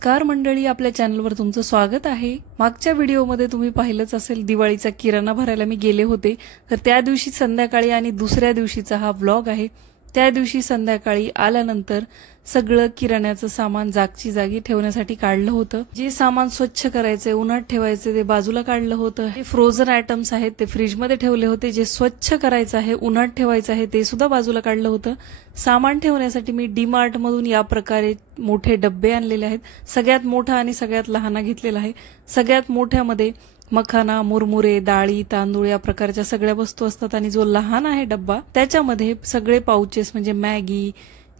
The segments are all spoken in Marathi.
नमस्कार मंडळी, आपल्या चॅनलवर तुमचं स्वागत आहे। मागच्या व्हिडिओमध्ये तुम्ही पाहिलंच असेल, दिवाळीचा किराणा भरायला मी गेले होते। तर त्या दिवशी संध्याकाळी आणि दुसऱ्या दिवशीचा हा व्लॉग आहे। त्या दिवशी संध्याकाळी आल्यानंतर सगळं किराण्याचं सामान जागची जागी ठेवण्यासाठी काढलं होतं। जे सामान स्वच्छ करायचे, उन्हात ठेवायचे ते बाजूला काढलं होतं। हे फ्रोझन आयटम्स आहेत ते फ्रीज मध्ये ठेवले होते। जे स्वच्छ करायचं आहे, उन्हात ठेवायचं आहे ते सुद्धा बाजूला काढलं होतं। सामान ठेवण्यासाठी मी डी मार्ट मधून या प्रकारे मोठे डब्बे आणलेले आहेत। सगळ्यात मोठा आणि सगळ्यात लहान घेतलेला आहे। सगळ्यात मोठ्यामध्ये मखाना, मुरमुरे, डाळी, तांदूळ या प्रकारच्या सगळ्या वस्तू असतात आणि जो लहान आहे डब्बा त्याच्यामध्ये सगळे पाउचेस म्हणजे मॅगी,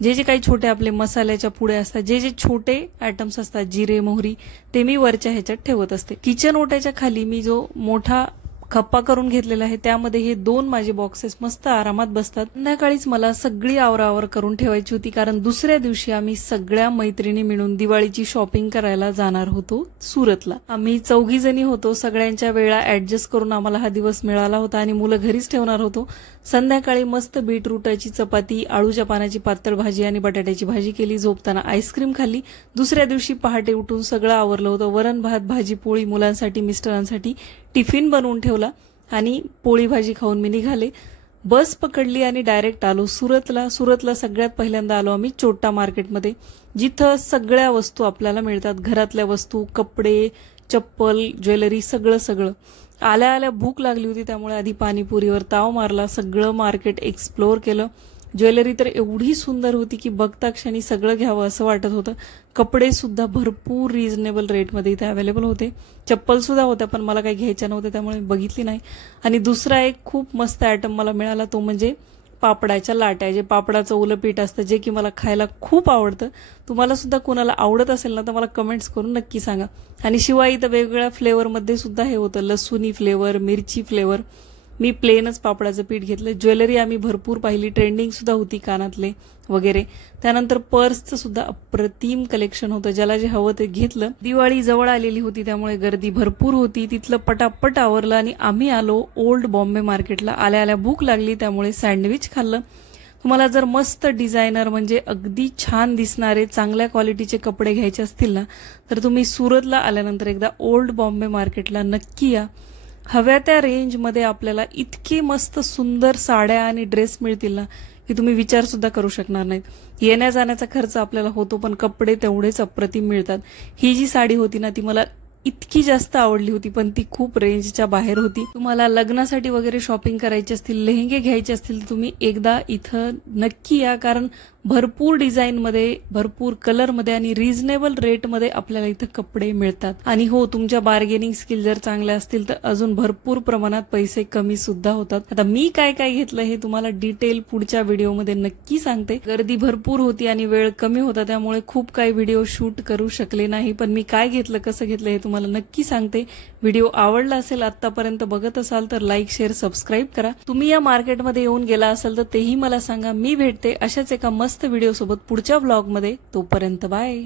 जे काही छोटे आपले मसाल्याच्या पुडे असतात, जे छोटे आयटम्स असतात, जिरे, मोहरी, ते मी वरच्या ह्याच्यात ठेवत असते। किचन ओट्याच्या खाली मी जो मोठा खप्पा करून घेतलेला आहे त्यामध्ये हे दोन माझे बॉक्सेस मस्त आरामात बसतात। संध्याकाळीच मला सगळी आवरावर करून ठेवायची होती, कारण दुसऱ्या दिवशी आम्ही सगळ्या मैत्रिणी मिळून दिवाळीची शॉपिंग करायला जाणार होतो सुरतला। आम्ही 4 जणी होतो। सगळ्यांच्या वेळा ऍडजस्ट करून आम्हाला हा दिवस मिळाला होता आणि मुलं घरीच ठेवणार होतो। संध्याकाळी मस्त बीटरूटाची चपाती, आळूच्या पानाची पातळ भाजी आणि बटाट्याची भाजी केली। झोपताना आईस्क्रीम खाल्ली। दुसऱ्या दिवशी पहाटे उठून सगळं आवरलं होतं। वरण भात, भाजी पोळी, मुलांसाठी मिस्टरांसाठी टिफिन बनवून ठेवला आणि पोळी भाजी खाऊन मी निघाले। बस पकडली आणि डायरेक्ट आलो सुरतला। सुरतला सगळ्यात पहिल्यांदा आलो आम्ही चोट्टा मार्केटमध्ये, जिथं सगळ्या वस्तू आपल्याला मिळतात। घरातल्या वस्तू, कपडे, चप्पल, ज्वेलरी, सगळं। आल्या आल्या भूक लागली होती, त्यामुळे आधी पाणीपुरीवर ताव मारला। सगळं मार्केट एक्सप्लोर केलं। ज्वेलरी तर एवढी सुंदर होती की बघता क्षणी सगळं घ्यावं असं वाटत होतं। कपडे सुद्धा भरपूर रिझनेबल रेटमध्ये इथे अवेलेबल होते। चप्पल सुद्धा होत्या, पण मला काही घ्यायच्या नव्हत्या त्यामुळे मी बघितली नाही। आणि दुसरा एक खूप मस्त आयटम मला मिळाला, तो म्हणजे पापडाच्या लाट्या, जे पापडाचं ओलं पीठ असतं, जे की मला खायला खूप आवडतं। तुम्हाला सुद्धा कोणाला आवडत असेल ना तर मला कमेंट्स करून नक्की सांगा। आणि शिवाय इथं वेगवेगळ्या फ्लेवरमध्ये सुद्धा हे होतं, लसूणी फ्लेवर, मिरची फ्लेवर। मी प्लेनच पापडाचं पीठ घेतलं। ज्वेलरी आम्ही भरपूर पाहिली, ट्रेंडिंग सुद्धा होती, कानातले वगैरे। त्यानंतर पर्सचं सुद्धा अप्रतिम कलेक्शन होतं, ज्याला जे हवं ते घेतलं। दिवाळी जवळ आलेली होती त्यामुळे गर्दी भरपूर होती। तिथलं पटापट आवरलं आणि आम्ही आलो ओल्ड बॉम्बे मार्केटला। आल्या आल्या भूक लागली त्यामुळे सँडविच खाल्लं। तुम्हाला जर मस्त डिझायनर म्हणजे अगदी छान दिसणारे चांगल्या क्वालिटीचे कपडे घ्यायचे असतील ना, तर तुम्ही सुरतला आल्यानंतर एकदा ओल्ड बॉम्बे मार्केटला नक्की या। हव्या त्या रेंजमध्ये आपल्याला इतकी मस्त सुंदर साड्या आणि ड्रेस मिळतील ना की तुम्ही विचार सुद्धा करू शकणार नाहीत। येण्या जाण्याचा खर्च आपल्याला होतो, पण कपडे तेवढेच अप्रतिम मिळतात। ही जी साडी होती ना ती मला इतकी जास्त आवडली होती, पण ती खूप रेंजच्या बाहेर होती। तुम्हाला लग्नासाठी वगैरे शॉपिंग करायची असतील, लेहंगे घ्यायचे असतील, तर तुम्ही एकदा इथं नक्की या, कारण भरपूर डिझाईन मध्ये, भरपूर कलर मध्ये आणि रिझनेबल रेट मध्ये आपल्याला इथं कपडे मिळतात। आणि हो, तुमच्या बार्गेनिंग स्किल जर चांगल्या असतील तर अजून भरपूर प्रमाणात पैसे कमी सुद्धा होतात। आता मी काय काय घेतलं हे तुम्हाला डिटेल पुढच्या व्हिडिओमध्ये नक्की सांगते। गर्दी भरपूर होती आणि वेळ कमी होता, त्यामुळे खूप काही व्हिडिओ शूट करू शकले नाही, पण मी काय घेतलं, कसं घेतलं हे तुम्हाला नक्की सांगते। व्हिडिओ आवडला असेल, आतापर्यंत बघत असाल तर लाईक, शेअर, सबस्क्राईब करा। तुम्ही या मार्केटमध्ये येऊन गेला असाल तर तेही मला सांगा। मी भेटते अशाच एका मस्त व्हिडिओ सोबत पुढच्या व्लॉग मध्ये। तोपर्यंत बाय।